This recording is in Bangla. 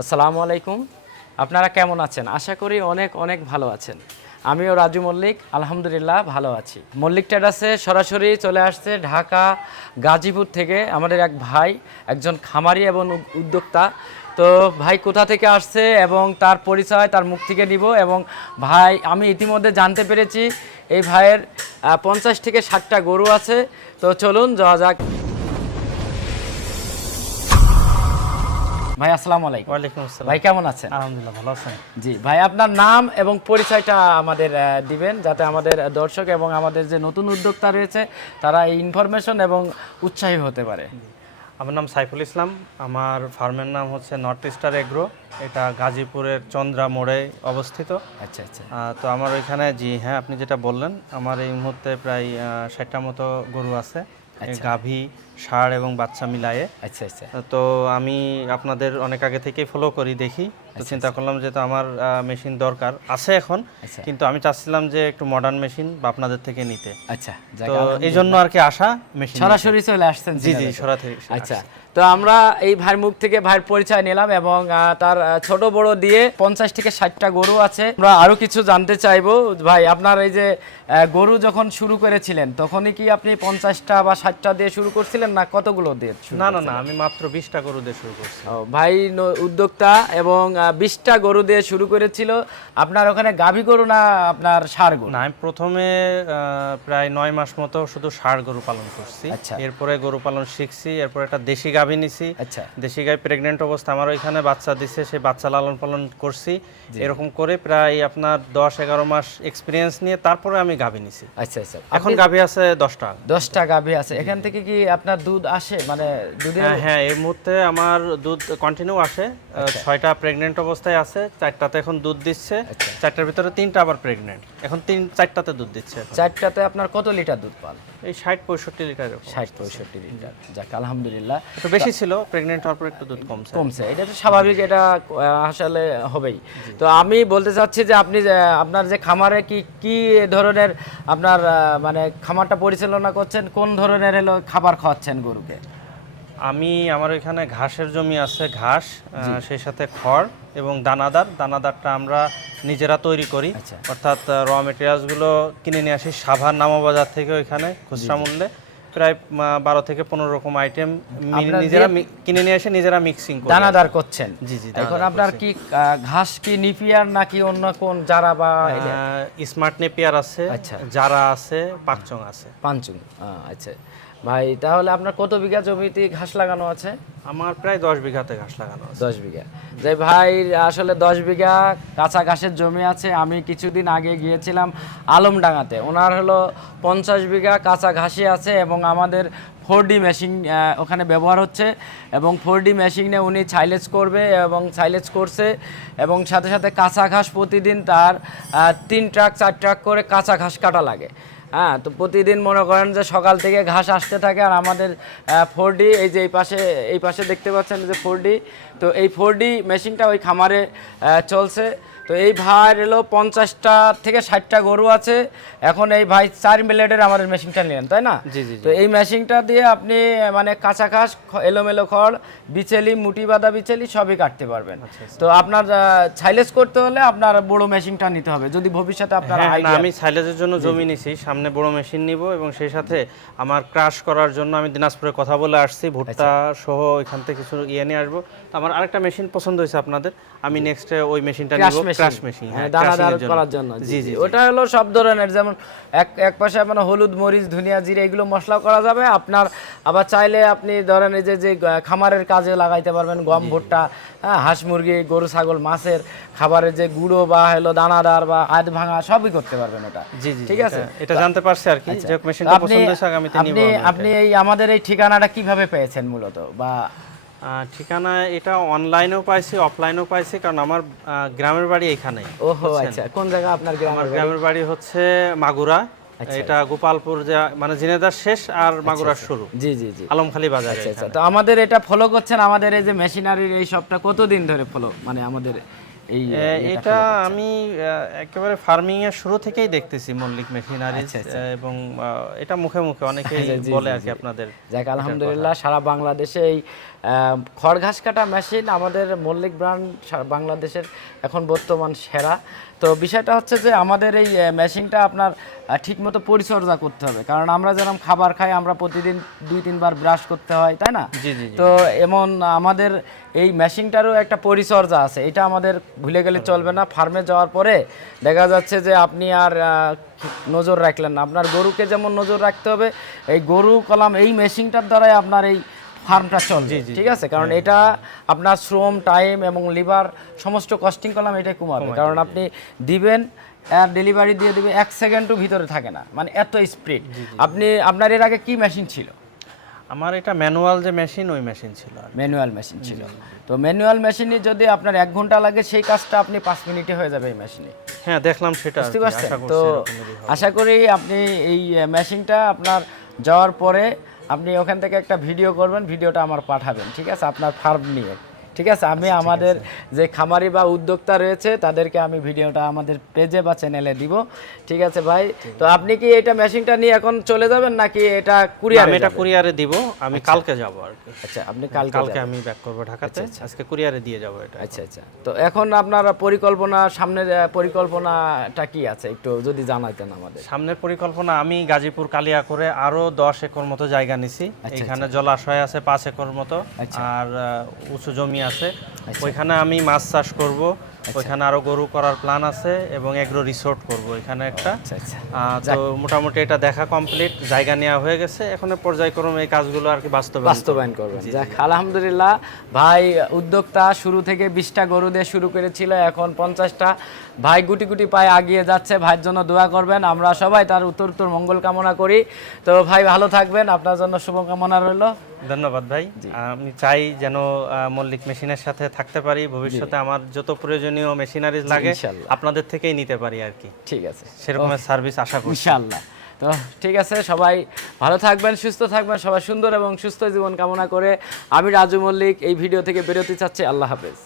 আসসালামু আলাইকুম। আপনারা কেমন আছেন? আশা করি অনেক অনেক ভালো আছেন। আমিও রাজু মল্লিক, আলহামদুলিল্লাহ ভালো আছি। মল্লিক ট্রেডার্সে সরাসরি চলে আসছে ঢাকা, গাজীপুর থেকে আমাদের এক ভাই, একজন খামারি এবং উদ্যোক্তা। তো ভাই কোথা থেকে আসছে এবং তার পরিচয়, তার মুখ থেকে নিব এবং ভাই, আমি ইতিমধ্যে জানতে পেরেছি, এই ভাইয়ের পঞ্চাশ থেকে ষাটটা গরু আছে। তো চলুন যাওয়া যাক। ভাই আসসালামু আলাইকুম। ওয়ালাইকুম আসসালাম। ভাই কেমন আছেন? আলহামদুলিল্লাহ ভালো আছেন জি ভাই আপনার নাম এবং পরিচয়টা আমাদের দিবেন যাতে আমাদের দর্শক এবং আমাদের যে নতুন উদ্যোক্তা রয়েছে তারা এই ইনফরমেশন এবং উৎসাহী হতে পারে। আমার নাম সাইফুল ইসলাম। আমার ফার্মের নাম হচ্ছে নর্থ স্টার এগ্রো এটা গাজীপুরের চন্দ্রা মোড়ে অবস্থিত। আচ্ছা আচ্ছা। তো আমার ওইখানে জি হ্যাঁ আপনি যেটা বললেন আমার এই মুহূর্তে প্রায় ষাটটা মতো গরু আছে। গাভী ষাঁড় এবং বাচ্চা মিলায়ে। আচ্ছা আচ্ছা। তো আমি আপনাদের অনেক আগে থেকেই ফলো করি দেখি। তো চিন্তা করলাম যে তো আমার মেশিন দরকার আছে এখন আচ্ছা। কিন্তু আমি চাচ্ছিলাম যে একটু মডার্ন মেশিন বা আপনাদের থেকে নিতে। আচ্ছা তো এই জন্য আর কি আসা মেশিন সরাসরি চলে আসছেন জি জি সরাসরি আচ্ছা তো আমরা এই ভাইয়ের মুখ থেকে ভাইয়ের পরিচয় নিলাম এবং তার ছোট বড় দিয়ে পঞ্চাশ থেকে ষাটটা গরু আছে। আমরা আরও কিছু জানতে চাইব। ভাই আপনার এই যে গরু যখন শুরু করেছিলেন তখনই কি আপনি পঞ্চাশটা বা ষাটটা দিয়ে শুরু করছিলেন না কতগুলো দিয়ে না না না আমি মাত্র বিশটা গরু দিয়ে শুরু করছি। ভাই উদ্যোক্তা এবং বিশটা গরু দিয়ে শুরু করেছিল। আপনার ওখানে গাভী গরু না আপনার সার গরু? না আমি প্রথমে প্রায় নয় মাস মতো শুধু ষাঁড় গরু পালন করছি। আচ্ছা। এরপরে গরু পালন শিখছি এরপর একটা দেশি গাভী নিছি। আচ্ছা। দেশি গাই প্রেগনেন্ট অবস্থা আমার ওইখানে বাচ্চা দিছে সেই বাচ্চা লালন পালন করছি। এরকম করে প্রায় আপনার দশ এগারো মাস এক্সপিরিয়েন্স নিয়ে তারপরে আমি গাভী নিছি। আচ্ছা আচ্ছা। এখন গাভী আছে দশটা। দশটা গাভী আছে। এখান থেকে কি আপনার দুধ আসে? মানে দুধের হ্যাঁ হ্যাঁ এই মুহূর্তে আমার দুধ কন্টিনিউ আসে ছয়টা প্রেগনেন্ট অবস্থায় আছে চারটাতে এখন দুধ দিচ্ছে চারটার ভিতরে তিনটা আবার প্রেগনেন্ট এখন তিন চারটাতে দুধ দিচ্ছে চারটাতে আপনার কত লিটার দুধ পান? এই ষাট পঁয়ষট্টি লিটার ষাট পঁয়ষট্টি লিটার। যাক আলহামদুলিল্লাহ। একটু বেশি ছিল প্রেগনেন্ট হওয়ার পর একটু দুধ কমছে। কমছে। এটা তো স্বাভাবিক এটা আসলে হবেই। তো আমি বলতে চাচ্ছি যে আপনি আপনার যে খামারে কি কি ধরনের আপনার মানে খামারটা পরিচালনা করছেন কোন ধরনের হলো খাবার খাওয়াচ্ছেন গরুকে? আমি আমার এখানে ঘাসের জমি আছে ঘাস সেই সাথে খড় এবং দানাদার। দানাদারটা আমরা নিজেরা তৈরি করি। আচ্ছা। অর্থাৎ র মেটেরিয়ালসগুলো কিনে নিয়ে আসি সাভার নামাবাজার থেকে ওইখানে খুচরা মূল্যে। প্রায় বারো থেকে পনেরো রকম আইটেম নিজেরা কিনে নিয়ে এসে নিজেরা মিক্সিং দানাদার করছেন। জি, জি, এখন আপনার কি ঘাস কি নিপিয়ার নাকি অন্য কোন যারা বা স্মার্ট নেপিয়ার আছে আচ্ছা। যারা আছে পাকচং আছে। পাঞ্চুং আচ্ছা। ভাই তাহলে আপনার কত বিঘা জমিতে ঘাস লাগানো আছে? আমার প্রায় দশ বিঘাতে ঘাস লাগানো আছে। দশ বিঘা। যে ভাই আসলে দশ বিঘা কাঁচা ঘাসের জমি আছে। আমি কিছুদিন আগে গিয়েছিলাম আলমডাঙ্গাতে। ওনার হলো পঞ্চাশ বিঘা কাঁচা ঘাসই আছে এবং আমাদের ফোর ডি মেশিন ওখানে ব্যবহার হচ্ছে এবং ফোর ডি মেশিনে উনি সাইলেজ করবে এবং সাইলেজ করছে এবং সাথে সাথে কাঁচা ঘাস প্রতিদিন তার তিন ট্রাক চার ট্রাক করে কাঁচা ঘাস কাটা লাগে। হ্যাঁ তো প্রতিদিন মনে করেন যে সকাল থেকে ঘাস আসতে থাকে আর আমাদের ফোর ডি এই যে এই পাশে এই পাশে দেখতে পাচ্ছেন যে ফোর ডি তো এই ফোর ডি মেশিনটা ওই খামারে চলছে। তো এই ভাই এলো পঞ্চাশটা থেকে ষাটটা গরু আছে। এখন এই ভাই চার মিলেটের আমাদের মেশিনটা নিলেন তাই না? জি, জি। তো এই মেশিনটা দিয়ে আপনি মানে কাঁচা ঘাস এলোমেলো খড় বিচেলি মুটি বাঁধা বিচেলি সবই কাটতে পারবেন। আচ্ছা, তো আপনার সাইলেজ করতে হলে আপনার বড় মেশিনটা নিতে হবে। যদি ভবিষ্যতে আপনার হ্যাঁ, আমি সাইলেজের জন্য জমি নিছি সামনে বড় মেশিন নিব এবং সেই সাথে আমার ক্রাশ করার জন্য আমি দিনাজপুরে কথা বলে আসছি ভুট্টা আচ্ছা। সহ ওইখান থেকে কিছু ইয়ে নিয়ে আসব। তো আমার আরেকটা মেশিন পছন্দ হয়েছে আপনাদের আমি নেক্সট ওই মেশিনটা নিব। ক্রাশ মেশিন হ্যাঁ দানাদার করার জন্য। জি জি ওটা হলো সব ধরনের যেমন এক এক পাশে মানে হলুদ মরিচ ধনিয়া জিরে এগুলো মশলা করা যাবে। আপনার আবার চাইলে আপনি ধরেন এই যে যে খামারের কাজে লাগাইতে পারবেন গম ভুট্টা হ্যাঁ হাঁস মুরগি গরু ছাগল মাছের খাবারের যে গুঁড়ো বা হলো দানাদার বা আধ ভাঙা সবই করতে পারবেন ওটা। জি জি ঠিক আছে? এটা জানতে পারছি আর কি যে মেশিনটা পছন্দ হয়েছে আগামীতে নিব আপনি আপনি এই আমাদের এই ঠিকানাটা কীভাবে পেয়েছেন মূলত? বা ঠিকানা এটা অনলাইনেও পাইছি অফলাইনেও পাইছি কারণ আমার গ্রামের বাড়ি এখানে ওহো আচ্ছা কোন জায়গা আপনার গ্রামের আমার গ্রামের বাড়ি হচ্ছে মাগুরা আচ্ছা। এটা গোপালপুর যে মানে জিনেদার শেষ আর মাগুরার শুরু। জি জি জি। আলমখালি বাজারে আচ্ছা আচ্ছা। তো আমাদের এটা ফলো করছেন আমাদের এই যে মেশিনারির এই সবটা কতদিন ধরে ফলো মানে আমাদের এই এটা আমি একেবারে ফার্মিং এর শুরু থেকেই দেখতেছি মল্লিক মেশিনারি আচ্ছা, আচ্ছা। এবং এটা মুখে মুখে অনেকেই বলে আর কি আপনাদের যাক আলহামদুলিল্লাহ সারা বাংলাদেশে এই খড় ঘাস কাটা মেশিন আমাদের মল্লিক ব্র্যান্ড বাংলাদেশের এখন বর্তমান সেরা। তো বিষয়টা হচ্ছে যে আমাদের এই মেশিনটা আপনার ঠিকমতো পরিচর্যা করতে হবে। কারণ আমরা যেরকম খাবার খাই আমরা প্রতিদিন দুই তিনবার ব্রাশ করতে হয় তাই না? জি জি জি। তো এমন আমাদের এই মেশিনটারও একটা পরিচর্যা আছে। এটা আমাদের ভুলে গেলে চলবে না। ফার্মে যাওয়ার পরে দেখা যাচ্ছে যে আপনি আর নজর রাখলেন না। আপনার গরুকে যেমন নজর রাখতে হবে এই গরু কলাম এই মেশিনটার দ্বারাই আপনার এই ফার্মটা চলবে ঠিক আছে? কারণ এটা আপনার শ্রম টাইম এবং লিভার সমস্ত কস্টিং কলাম এটাই কমাবে। কারণ আপনি দিবেন আর ডেলিভারি দিয়ে দিবে এক সেকেন্ডও ভিতরে থাকে না। মানে এত স্পিড আপনি আপনার এর আগে কি মেশিন ছিল? আমার এটা ম্যানুয়াল যে মেশিন ওই মেশিন ছিল ম্যানুয়াল মেশিন ছিল। তো ম্যানুয়াল মেশিনে যদি আপনার এক ঘণ্টা লাগে সেই কাজটা আপনি পাঁচ মিনিটে হয়ে যাবে এই মেশিনে হ্যাঁ দেখলাম সেটা বুঝতে পারছেন? তো। আশা করি আপনি এই মেশিনটা আপনার যাওয়ার পরে আপনি ওখান থেকে একটা ভিডিও করবেন ভিডিওটা আমার পাঠাবেন ঠিক আছে? আপনার ফার্ম নিয়ে। ঠিক আছে? আমি আমাদের যে খামারি বা উদ্যোক্তা রয়েছে তাদেরকে আমি ভিডিওটা আমাদের পেজে বা চ্যানেলে দিব। ঠিক আছে ভাই? তো আপনি কি এটা মেশিনটা নিয়ে এখন চলে যাবেন নাকি এটা কুরিয়ার এটা কুরিয়ারে দিব। আমি কালকে যাব আর আচ্ছা আপনি কালকে কালকে আমি ব্যাক করব ঢাকাতে। আজকে কুরিয়ারে দিয়ে যাব এটা আচ্ছা আচ্ছা। তো এখন আপনার পরিকল্পনা সামনের পরিকল্পনাটা কি আছে? একটু যদি জানাইতেন আমাদের। সামনের পরিকল্পনা আমি গাজীপুর কালিয়া করে আরও দশ একর মতো জায়গা নিছি। এখানে জলাশয় আছে পাঁচ একর মতো। আর উঁচু জমি আছে। ওইখানে আমি মাছ চাষ করব। ওইখানে আরও গরু করার প্ল্যান আছে এবং এগ্রো রিসোর্ট করব এখানে একটা। আচ্ছা আচ্ছা। তো মোটামুটি এটা দেখা কমপ্লিট জায়গা নেওয়া হয়ে গেছে। এখন পর্যায়ক্রমে এই কাজগুলো আর কি বাস্তবায়ন বাস্তবায়ন করবেন। যাক আলহামদুলিল্লাহ। ভাই উদ্যোক্তা শুরু থেকে বিশটা গরু দিয়ে শুরু করেছিল এখন পঞ্চাশটা। ভাই গুটি গুটি পায়ে আগিয়ে যাচ্ছে। ভাইয়ের জন্য দোয়া করবেন। আমরা সবাই তার উত্তর উত্তর মঙ্গল কামনা করি। তো ভাই ভালো থাকবেন। আপনার জন্য শুভকামনা রইল। ধন্যবাদ ভাই। আমি চাই যেন মল্লিক মেশিনের সাথে থাকতে পারি ভবিষ্যতে আমার যত প্রয়োজনীয় মেশিনারিজ লাগে। আপনাদের থেকেই নিতে পারি আর কি। ঠিক আছে। সেরকম সার্ভিস আশা করি ইনশাআল্লাহ তো ঠিক আছে সবাই ভালো থাকবেন সুস্থ থাকবেন সবাই সুন্দর এবং সুস্থ জীবন কামনা করে আমি রাজু মল্লিক এই ভিডিও থেকে বেরোতে চাচ্ছি। আল্লাহ হাফেজ।